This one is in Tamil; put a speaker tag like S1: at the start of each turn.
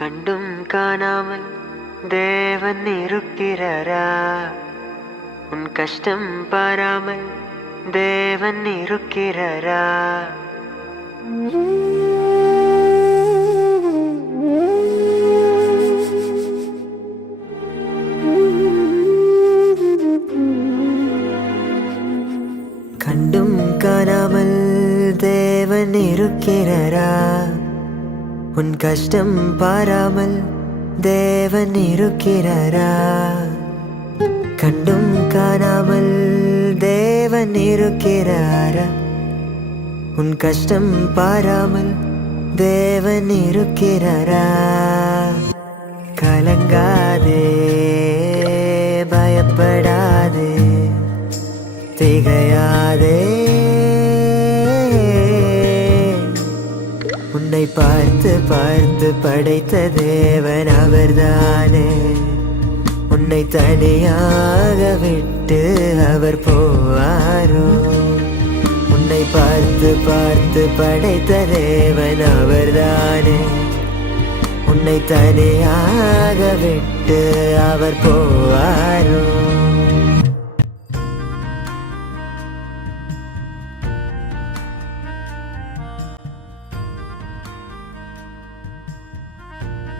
S1: கண்டும் காணாமல் தேவன் இருக்கிறாரா உன் கஷ்டம் பாராமல் தேவன் இருக்கிறாரா கண்டும் காணாமல் தேவன் இருக்கிறாரா உன் கஷ்டம் பாராமல் தேவன் இருக்கிறாரா கண்டும் காணாமல் தேவன் இருக்கிறாரா உன் கஷ்டம் பாராமல் தேவன் இருக்கிறாரா கலங்காதே பயப்படாதே திகையாதே உன்னை பார்த்து பார்த்து படைத்த தேவன் அவர்தானே உன்னை தனியாக விட்டு அவர் போவாரோ உன்னை பார்த்து பார்த்து படைத்த தேவன் அவர்தானே உன்னை தனியாக விட்டு அவர் போவாரோ